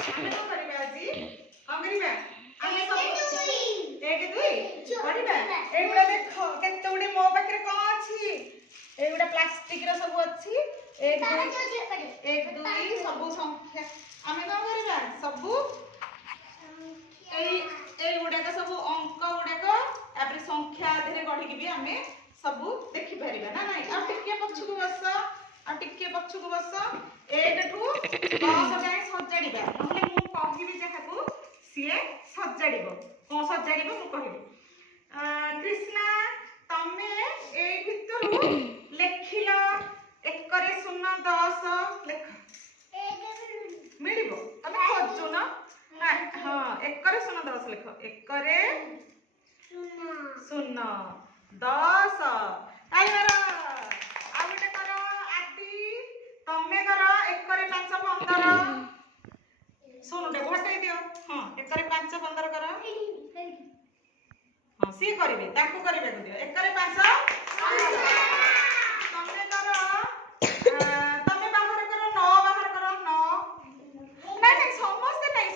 ଆମେ କଣ କରିବା ଆଜି କଣ କରିବା ଆମେ ସବୁ 1 2 କରିବା ଏଗୁଡା ଦେଖ କେତେ ଗୁଡେ ମୋ ପାଖରେ କଣ ଅଛି ଏଗୁଡା ପ୍ଲାଷ୍ଟିକ ର ସବୁ ଅଛି 1 2 ସବୁ ସଂଖ୍ୟା ଆମେ କଣ କରିବା ସବୁ এই গুড়াක ସବୁ ଅଙ୍କ ଗୁଡାକ ତାପରେ ସଂଖ୍ୟା ଆଧାରେ ଗଢିକି ବି ଆମେ ସବୁ ଦେଖି ପାରିବା ନା ନାଇଁ ଆଉ ଟିକେ ପଛକୁ ବସ 1 ଠୁ 10 ଯାଏ ସଜାଡ଼ିବା ନହେଲେ ମୁଁ କହିବି ଯାହାକୁ ସିଏ ସଜାଡ଼ିବ କଣ ସଜାଡ଼ିବ ମୁଁ କହିବି कृष्णा तमे एई भितरु लेखिलो 1 रे 0 10 लेख मिलिबो तमे खोजु न हां 1 रे 0 10 लेख 1 रे 0 10 ताई मारो आ गोटे करो आदि तमे करो 1 रे 5 15 सोनुटे घटाई दियो हां 1 रे 5 15 करो हां सी करिवे ताको करिवे दियो 1 रे 5 तमे करो तमे बाहर करो 9 बाहर करो 9 नहीं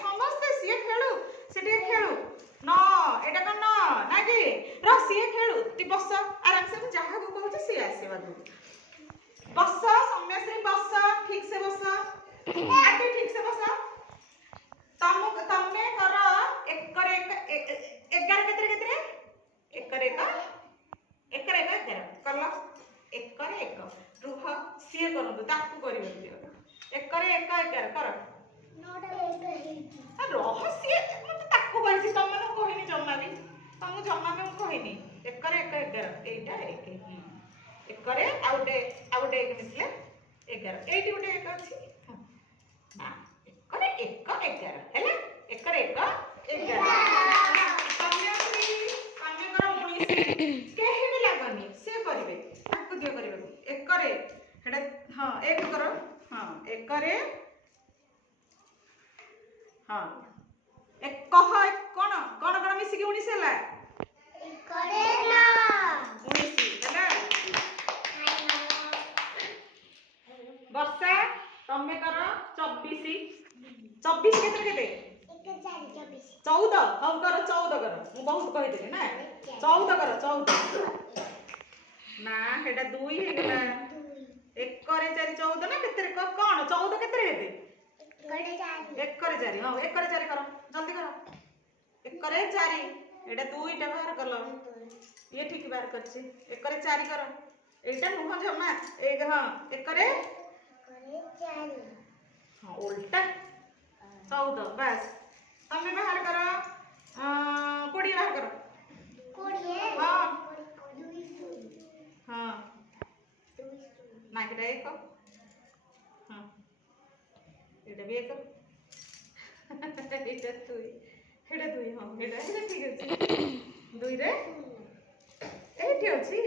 समस्त सी खेलु सेठी खेलु 9 एटा को 9 नागी र सी खेलु ती बस आराम से जहा को कहू सी आसीबा दू बस सम्यश्री बस ठीक से बस आगे ठीक से बस तमे करो 1 रे 11 केतरे 1 रे 1 कलो 1 रे 1 रुह सी करंतु ताकू करिवे दियो 1 रे 1 11 कर 9 टा 1 रह सी मत ताकू कहछि तम मन कहिनी जम्मा भी तम जम्मा में कहिनी 1 रे 1 11 एटा 1 रे आउटे 1 मिसले 11 एटी उटे 1 अछि ना 1 रे 1 11 हैला 1 रे 1 11 तमे करो 19 केही भी लागनी से करिवे ताकू दियो करिवे 1 रे हेडा हां 1 करो हां 1 रे हां एक कह कोन कोन कोन मिसी के 19 हला 1 रे 9 19 हला वर्षा तमे करो 24 केते 14 हम करो 14 करो मु बहुत कहि देली ना 14 करो 14 ना हेडा 2 हे गेला 1 रे 4 14 ना केते कोन 14 केते हेबे 1 रे 4 हां 1 रे 4 करो जल्दी करो 1 रे 4 एटा 2 टा बाहर कलो ये ठीक बाहर करछि 1 रे 4 करो एटा नुह जमा एक हां 1 रे 4 हां उल्टा 14 बस तमे बाहर करो 20 बाहर करो 20 हां हां ना केटा 1 हां एटा भी 1 एटा 2 हेडा 2 हां हेडा ठीक अछि 2 रे एठी अछि